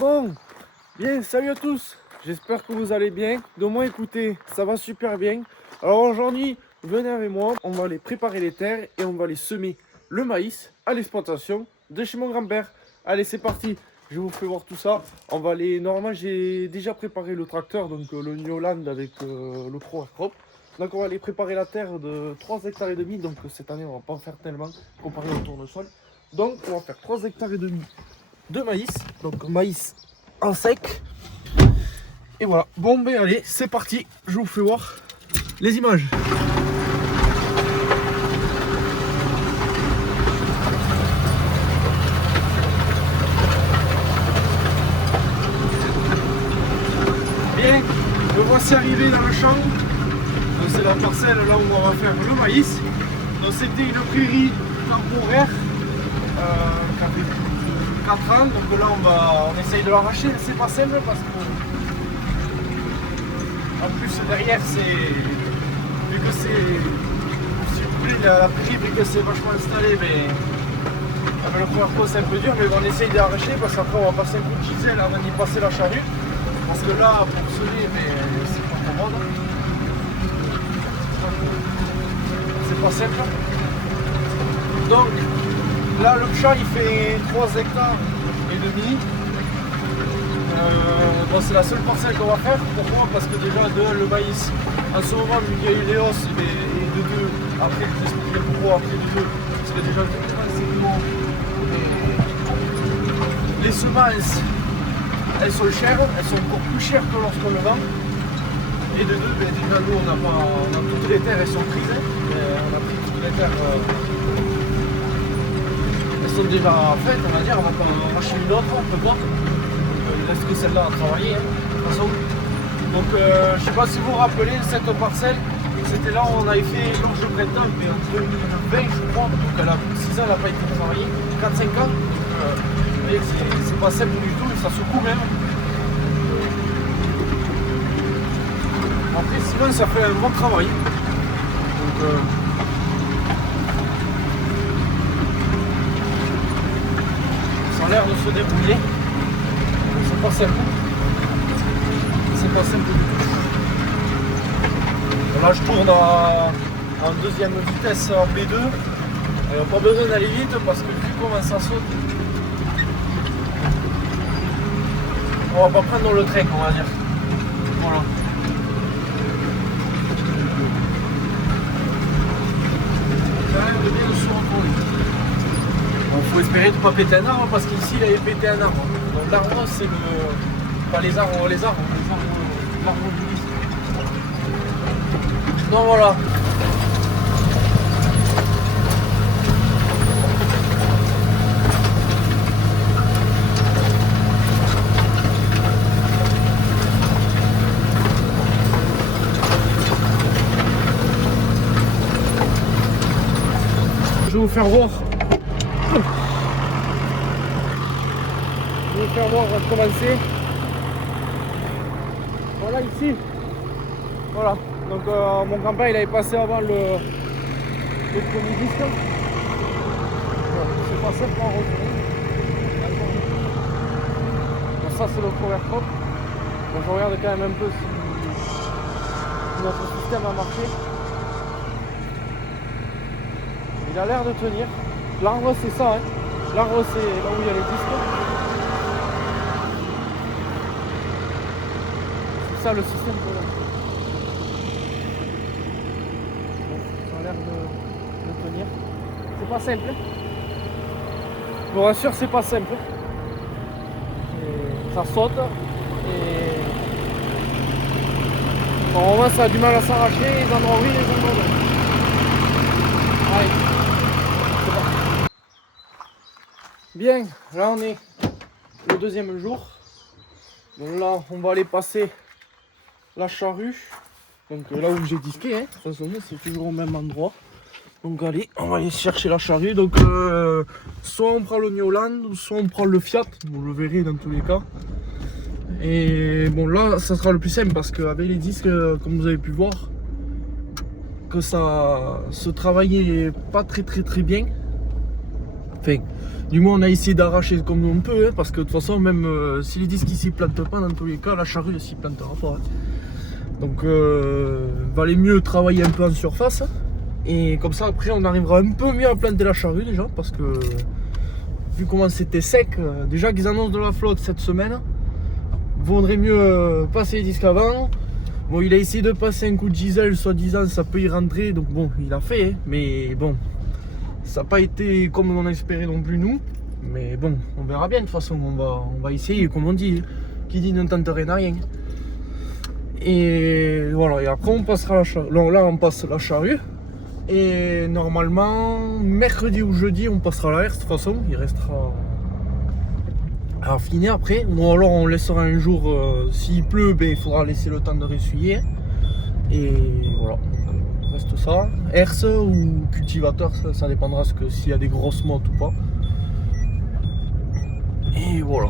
Bon, bien, salut à tous. J'espère que vous allez bien. De moi, écoutez, ça va super bien. Alors aujourd'hui, venez avec moi, on va aller préparer les terres et on va aller semer le maïs à l'exploitation de chez mon grand-père. Allez, c'est parti. Je vous fais voir tout ça. On va aller. Normalement, j'ai déjà préparé le tracteur, donc le New Holland avec le Pro Crop. Donc on va aller préparer la terre de 3 hectares et demi. Donc cette année, on va pas en faire tellement comparé au tournesol. Donc on va faire 3 hectares et demi de maïs, donc maïs en sec. Et voilà, bon ben allez, c'est parti, je vous fais voir les images. Bien, me voici arrivé dans le champ. C'est la parcelle là où on va faire le maïs. Donc c'était une prairie temporaire qui a fait 4 ans, donc là on essaye de l'arracher, c'est pas simple parce que en plus derrière c'est, vu que c'est, si vous voulez la prairie, vu que c'est vachement installé, mais le premier coup c'est un peu dur, mais on essaye d'arracher parce qu'après on va passer un coup de giselle avant d'y passer la charrue, parce que là pour semer, mais c'est pas commode, c'est pas simple. Donc là le champ il fait 3 hectares et demi. Bon, c'est la seule parcelle qu'on va faire. Pourquoi? Parce que déjà le maïs, en ce moment vu qu'il y a eu les hausses et de deux, après je vous expliquerai pourquoi après de deux, parce que déjà c'est gros. Les semences elles sont chères, elles sont encore plus chères que lorsqu'on le vend. Et de deux, ben, déjà nous on a toutes les terres, elles sont prises, hein. On a pris toutes les terres. Elles sont déjà faites, on va dire, on va pas en racheter une autre, on peut pas. Il reste que celle-là à travailler, hein, de toute façon. Donc je sais pas si vous vous rappelez, cette parcelle, c'était là où on avait fait l'orge de printemps, mais en 2020 je crois, donc elle a 6 ans, elle n'a pas été travaillée, 4-5 ans. Donc c'est pas simple du tout, et ça secoue même. Après sinon ça fait un bon travail. Donc ça a l'air de se débrouiller. C'est pas simple. C'est pas simple du tout. Là je tourne en deuxième vitesse en B2. Il n'y a pas besoin d'aller vite parce que vu comment ça saute, on va pas prendre le train, on va dire. Voilà. Bon, faut espérer de ne pas péter un arbre parce qu'ici il avait pété un arbre. Donc l'arbre c'est le. Pas les arbres, l'arbre du lys. Donc voilà. Je vais vous faire voir. Je vais vous faire voir commencer. Voilà ici. Voilà. Donc mon grand-père il avait passé avant le premier disque. Voilà. C'est pas simple à retourner. Donc ça c'est le Pro Crop. Bon, je regarde quand même un peu si notre système a marché. Il a l'air de tenir. L'arbre c'est ça, hein. L'arbre c'est là où il y a les disques. C'est ça le système pour là. Ça a l'air de tenir. C'est pas simple. Je vous rassure, c'est pas simple. Et ça saute. Et normalement ça a du mal à s'arracher, les endroits oui, les endroits non. Allez. Bien, là on est le deuxième jour. Donc là on va aller passer la charrue. Donc là où j'ai disqué, hein. De toute façon c'est toujours au même endroit. Donc allez, on va aller chercher la charrue. Donc soit on prend le New Holland, soit on prend le Fiat. Vous le verrez dans tous les cas. Et bon là ça sera le plus simple parce qu'avec les disques, comme vous avez pu voir, que ça se travaillait pas très bien. Enfin, du moins on a essayé d'arracher comme on peut, hein, parce que de toute façon même si les disques ici plantent pas, dans tous les cas la charrue s'y plantera pas. Hein. Donc valait mieux travailler un peu en surface. Et comme ça après on arrivera un peu mieux à planter la charrue déjà, parce que vu comment c'était sec, déjà qu'ils annoncent de la flotte cette semaine, vaudrait mieux passer les disques avant. Bon, il a essayé de passer un coup de giselle, soi-disant ça peut y rentrer, donc bon, il a fait, hein, mais bon, ça n'a pas été comme on a espéré non plus nous, mais bon, on verra bien de toute façon, on va essayer, comme on dit, hein. Qui dit ne tente rien n'a rien. Et voilà, et après on passera la charrue, là on passe la charrue, et normalement, mercredi ou jeudi, on passera la herse, de toute façon, il restera à affiner après. Bon, alors on laissera un jour, s'il pleut, ben, il faudra laisser le temps de ressuyer. Et voilà, donc, reste ça. Herse ou cultivateur, ça dépendra s'il y a des grosses mottes ou pas. Et voilà,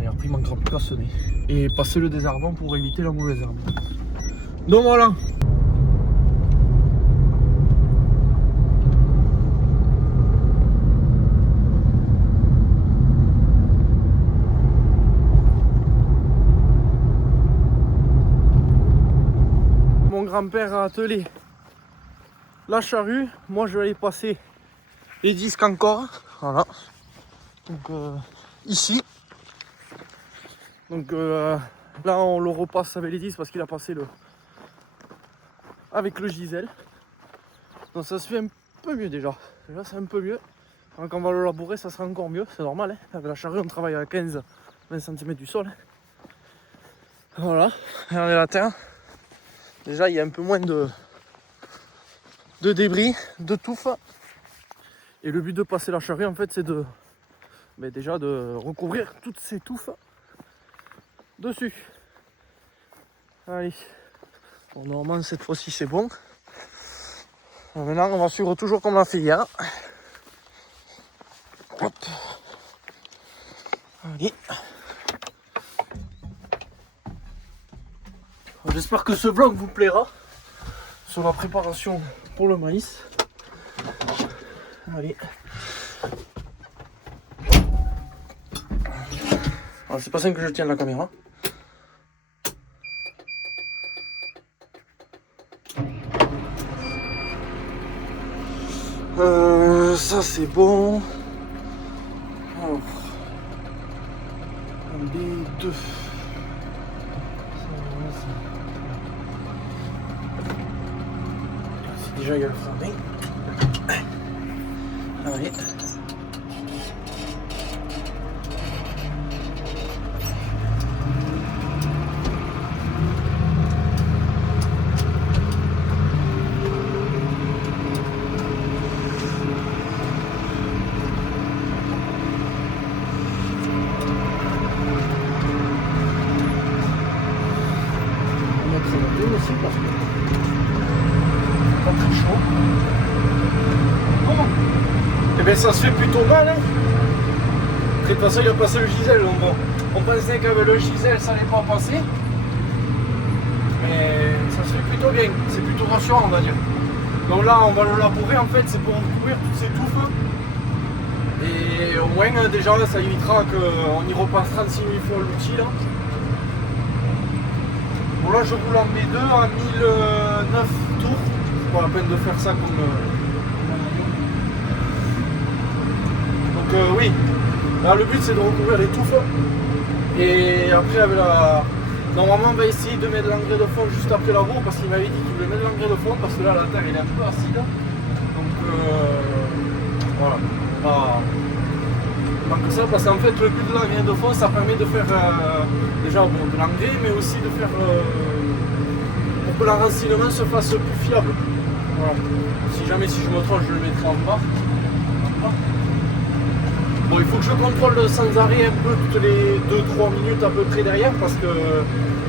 et après il manquera plus qu'à semer. Et passer le désherbant pour éviter la mauvaise herbe. Donc voilà. Mon grand-père a attelé la charrue, moi je vais aller passer les disques encore, voilà, donc ici, donc là on le repasse avec les disques parce qu'il a passé avec le gisel, donc ça se fait un peu mieux déjà c'est un peu mieux, quand on va le labourer ça sera encore mieux, c'est normal, hein. Avec la charrue on travaille à 15-20 cm du sol, hein. Voilà, regardez la terre. Déjà il y a un peu moins de débris, de touffes. Et le but de passer la charrue en fait c'est déjà de recouvrir toutes ces touffes dessus. Allez. Bon, normalement cette fois-ci c'est bon. Alors, maintenant on va suivre toujours comme on a fait hier. Hop. Allez. J'espère que ce vlog vous plaira sur la préparation pour le maïs. Allez. Alors, c'est pas simple que je tienne la caméra. Ça c'est bon. Alors, un B2. Déjà il y a le fermé. Allez. On va mettre la deux aussi parce que pas très chaud. Bon. Et bien ça se fait plutôt mal, hein. Après, de toute façon il a passé le gisel, donc bon, on pensait qu'avec le gisel ça n'allait pas passer, mais ça se fait plutôt bien, c'est plutôt rassurant on va dire. Donc là on va le labourer en fait, c'est pour recouvrir toutes ces touffes, et au moins déjà là, ça évitera qu'on y repasse 36 000 fois l'outil là. Bon là je roule en B2 à 1009 tours, c'est pas la peine de faire ça comme donc oui, là le but c'est de recouvrir les touffes, et après avec normalement on va essayer de mettre l'engrais de fond juste après la bourre, parce qu'il m'avait dit qu'il voulait mettre l'engrais de fond parce que là la terre elle est un peu acide, donc voilà, donc ça, parce qu'en fait le but de l'engrais de fond ça permet de faire déjà bon, de l'engrais, mais aussi de faire pour que l'enracinement se fasse plus fiable. Voilà. Si je me trompe je le mettrai en bas. Bon, il faut que je contrôle sans arrêt un peu toutes les 2-3 minutes à peu près derrière, parce que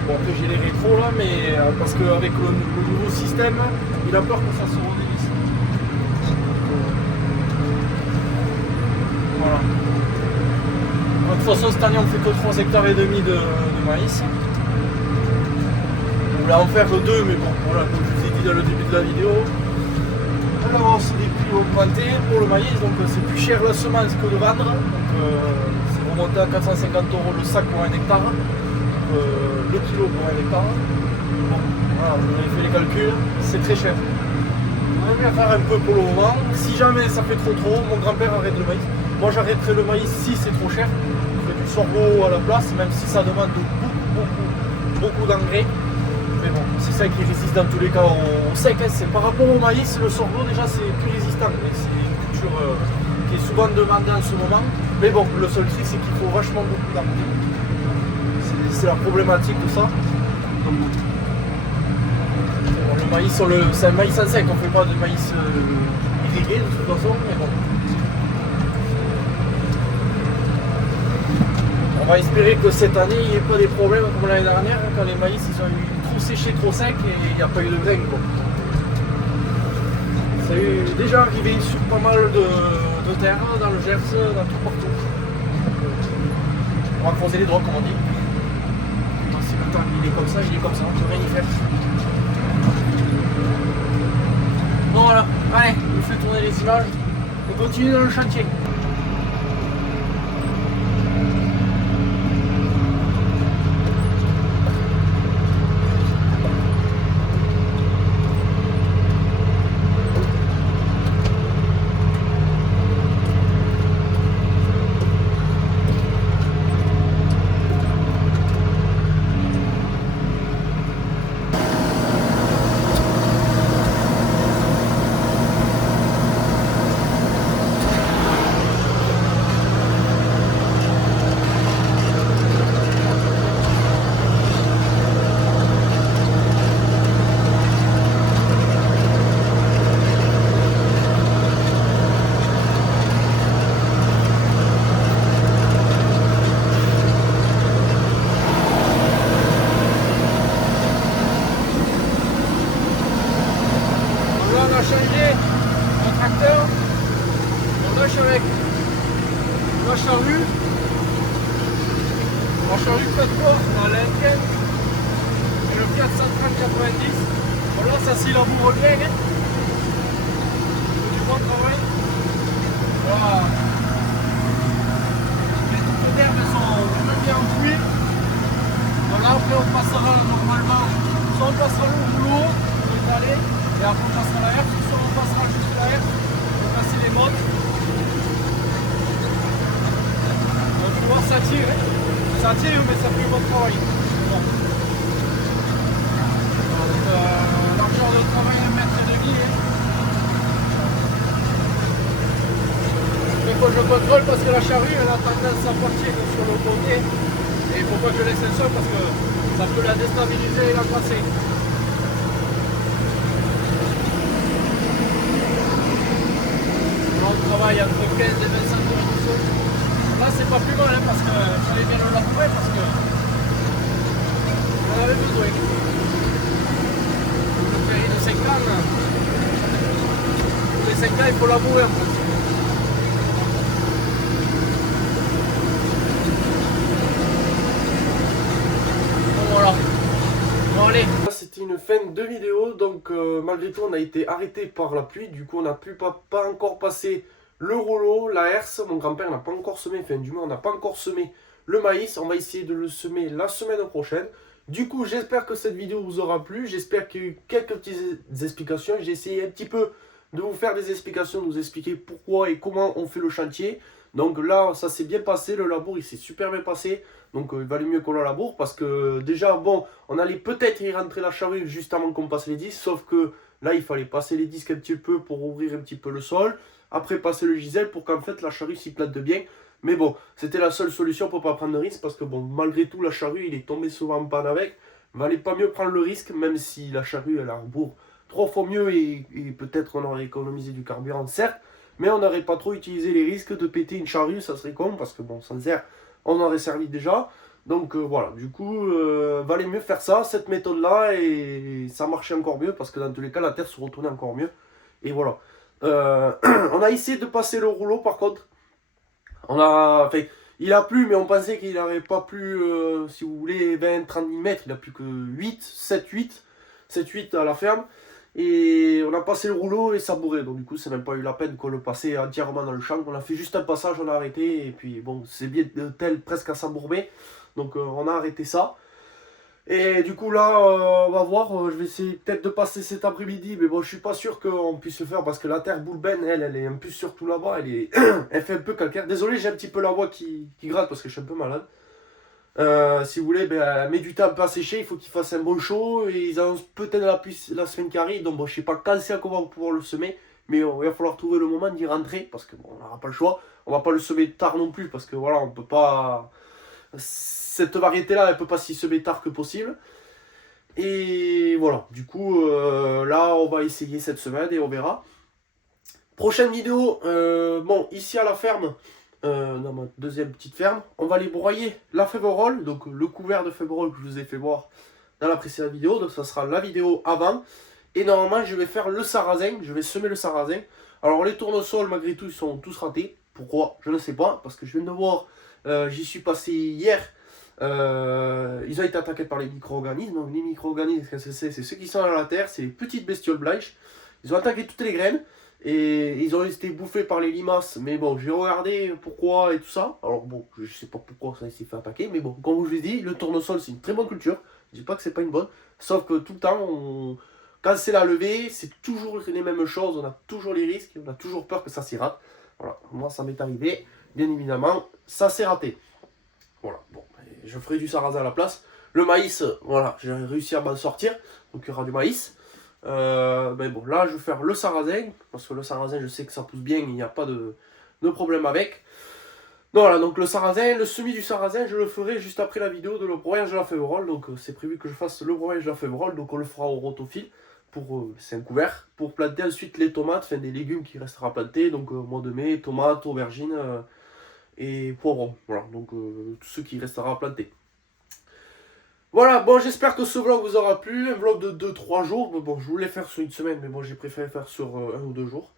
bon, après j'ai les rétros là, mais parce qu'avec le nouveau système il a peur que ça se redévisse. Voilà. De toute façon cette année on fait que 3,5 hectares de maïs. On voulait en faire 2, mais bon voilà, comme je vous ai dit dans le début de la vidéo, la hausse des prix augmenté pour le maïs, donc c'est plus cher la semence que de vendre. Donc c'est remonté à 450 € le sac pour 1 hectare, le kilo pour 1 hectare. Bon, voilà, vous avez fait les calculs, c'est très cher. On va bien faire un peu pour le moment. Si jamais ça fait trop, mon grand-père arrête le maïs. Moi j'arrêterai le maïs si c'est trop cher. Je ferai du sorgho à la place, même si ça demande beaucoup d'engrais. Mais bon, c'est ça qui résiste dans tous les cas au sec. Hein. C'est par rapport au maïs, le sorgho déjà c'est plus résistant. Mais c'est une culture qui est souvent demandée en ce moment. Mais bon, le seul truc c'est qu'il faut vachement beaucoup d'engrais. C'est la problématique de ça. Donc, bon, le maïs, c'est un maïs en sec, on ne fait pas de maïs irrigué de toute façon, mais bon. On va espérer que cette année il n'y ait pas des problèmes comme l'année dernière, hein, quand les maïs ils ont eu trop séché, trop sec et il n'y a pas eu de graines. Ça est déjà arrivé sur pas mal de terre, dans le Gers, dans tout partout. On va creuser les droits comme on dit. Si le temps il est comme ça, on ne peut rien y faire. Bon voilà, allez, je vous fais tourner les images. On continue dans le chantier. Changé un tracteur, on lâche avec la charrue 4 fois à l'Indienne et le Fiat 130-90. Voilà, ça s'y laboure bien, hein. Du bon travail. Voilà. Les troupes d'herbe sont bien enfouies. Donc là après on passera normalement, soit on passera le rouleau, on est allé. Et après on passera la herbe, soit on passera juste la herbe pour passer les mottes. Donc tu vois ça tire, hein. Ça tire mais ça fait bon travail. Bon. Donc l'argent de travail 1 mètre de guille. Hein. Mais faut que je contrôle parce que la charrue elle a tendance à partir sur le côté. Et il faut pas que je laisse le sol parce que ça peut la déstabiliser et la passer. On travaille entre 15 et 20 cm du sol. Là c'est pas plus mal hein, parce que je vais bien le labourer parce que j'en avais besoin. Une série de 5 ans, tous les 5 ans il faut labourer un peu. Bon voilà. Bon allez. C'était une fin de vidéo, donc malgré tout on a été arrêté par la pluie, du coup on n'a pu pas encore passer le rouleau, la herse, mon grand-père n'a pas encore semé, enfin du moins on n'a pas encore semé le maïs, on va essayer de le semer la semaine prochaine. Du coup j'espère que cette vidéo vous aura plu, j'espère qu'il y a eu quelques petites explications, j'ai essayé un petit peu de vous faire des explications, de vous expliquer pourquoi et comment on fait le chantier. Donc là ça s'est bien passé, le labour il s'est super bien passé. Donc il valait mieux qu'on la laboure parce que déjà bon on allait peut-être y rentrer la charrue juste avant qu'on passe les disques. Sauf que là il fallait passer les disques un petit peu pour ouvrir un petit peu le sol. Après passer le gisel pour qu'en fait la charrue s'y plate de bien. Mais bon c'était la seule solution pour pas prendre de risque. Parce que bon malgré tout la charrue il est tombé souvent en panne avec. Il valait pas mieux prendre le risque même si la charrue elle arboure 3 fois mieux. Et peut-être on aurait économisé du carburant certes. Mais on n'aurait pas trop utilisé les risques de péter une charrue, ça serait con parce que bon, sans sert, on aurait servi déjà. Donc voilà, du coup, valait mieux faire ça, cette méthode-là, et ça marchait encore mieux parce que dans tous les cas, la terre se retournait encore mieux. Et voilà. On a essayé de passer le rouleau par contre. Enfin, il a plu, mais on pensait qu'il n'aurait pas plu, si vous voulez, 20-30 mm. Il a plus que 8, 7-8 à la ferme. Et on a passé le rouleau et ça bourrait. Donc du coup, c'est même pas eu la peine qu'on le passait entièrement dans le champ. On a fait juste un passage, on a arrêté. Et puis bon, c'est bien tel presque à s'embourber. Donc on a arrêté ça. Et du coup là, on va voir. Je vais essayer peut-être de passer cet après-midi. Mais bon, je suis pas sûr qu'on puisse le faire parce que la terre boulbène, elle est un peu surtout là-bas. Elle fait un peu calcaire. Désolé, j'ai un petit peu la voix qui gratte parce que je suis un peu malade. Si vous voulez, ben, elle met du temps un peu à sécher, il faut qu'il fasse un bon chaud. Et ils annoncent peut-être la semaine qui arrive. Donc bon, je sais pas quand c'est qu'on va pouvoir le semer. Mais il va falloir trouver le moment d'y rentrer. Parce que bon, on n'aura pas le choix. On va pas le semer tard non plus. Parce que voilà, on peut pas. Cette variété-là, elle peut pas s'y semer tard que possible. Et voilà, du coup, là, on va essayer cette semaine et on verra. Prochaine vidéo, bon, ici à la ferme, dans ma deuxième petite ferme, on va aller broyer la févrole, donc le couvert de févrole que je vous ai fait voir dans la précédente vidéo, donc ça sera la vidéo avant. Et normalement, je vais faire le sarrasin, je vais semer le sarrasin. Alors les tournesols, malgré tout, ils sont tous ratés. Pourquoi? Je ne sais pas, parce que je viens de voir, j'y suis passé hier. Ils ont été attaqués par les micro-organismes. Donc les micro-organismes, qu'est-ce que c'est ceux qui sont dans la terre, c'est les petites bestioles blanches. Ils ont attaqué toutes les graines. Et ils ont été bouffés par les limaces. Mais bon, j'ai regardé pourquoi et tout ça. Alors bon, je sais pas pourquoi ça s'est fait attaquer. Mais bon, comme je vous l'ai dit, le tournesol, c'est une très bonne culture. Je dis pas que c'est pas une bonne. Sauf que tout le temps, quand c'est la levée, c'est toujours les mêmes choses. On a toujours les risques. On a toujours peur que ça s'y rate. Voilà, moi ça m'est arrivé. Bien évidemment, ça s'est raté. Voilà, bon, je ferai du sarrasin à la place. Le maïs, voilà, j'ai réussi à m'en sortir. Donc il y aura du maïs. Ben bon, là je vais faire le sarrasin, parce que le sarrasin je sais que ça pousse bien, il n'y a pas de problème avec. Donc voilà, donc le sarrasin, le semis du sarrasin, je le ferai juste après la vidéo de le broyage de la févrole. Donc c'est prévu que je fasse le broyage de la févrole, donc on le fera au rotofil, c'est un couvert, pour planter ensuite les tomates, enfin des légumes qui restera à planter, donc au mois de mai, tomates, aubergines et poivrons, voilà, donc tout ce qui restera à planter. Voilà, bon, j'espère que ce vlog vous aura plu. Un vlog de 2-3 jours. Mais bon, je voulais faire sur une semaine, mais bon, j'ai préféré faire sur 1 ou 2 jours.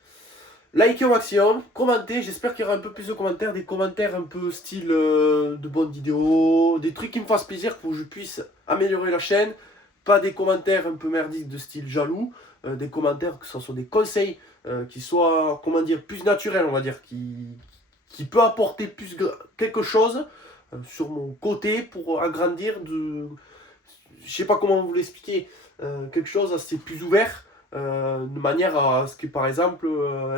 Likez au maximum, commentez. J'espère qu'il y aura un peu plus de commentaires. Des commentaires un peu style de bonnes vidéos. Des trucs qui me fassent plaisir pour que je puisse améliorer la chaîne. Pas des commentaires un peu merdiques de style jaloux. Des commentaires que ce soit des conseils qui soient, comment dire, plus naturels, on va dire. Qui peut apporter plus quelque chose sur mon côté pour agrandir je sais pas comment vous l'expliquer, quelque chose assez plus ouvert, de manière à ce que par exemple,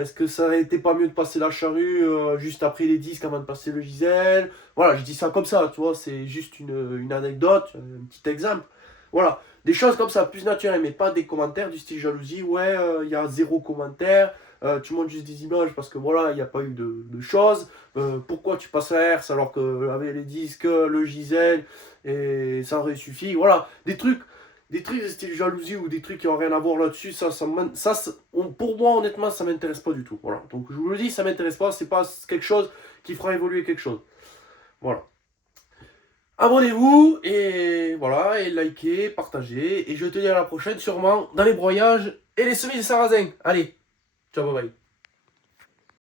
est-ce que ça n'était pas mieux de passer la charrue juste après les disques avant de passer le giselle? Voilà, je dis ça comme ça, tu vois, c'est juste une anecdote, un petit exemple. Voilà, des choses comme ça, plus naturelles, mais pas des commentaires du style jalousie, ouais, il y a 0 commentaire, tu montres juste des images parce que voilà, il n'y a pas eu de choses. Pourquoi tu passes à Hertz alors que avec les disques, le Gisèle, et ça aurait suffi. Voilà, des trucs de style jalousie ou des trucs qui n'ont rien à voir là-dessus, pour moi, honnêtement, ça m'intéresse pas du tout. Voilà, donc je vous le dis, ça m'intéresse pas, c'est pas quelque chose qui fera évoluer quelque chose. Voilà. Abonnez-vous et voilà, et likez, partagez, et je te dis à la prochaine, sûrement dans les broyages et les semis de sarrasin. Allez, ciao, bye bye.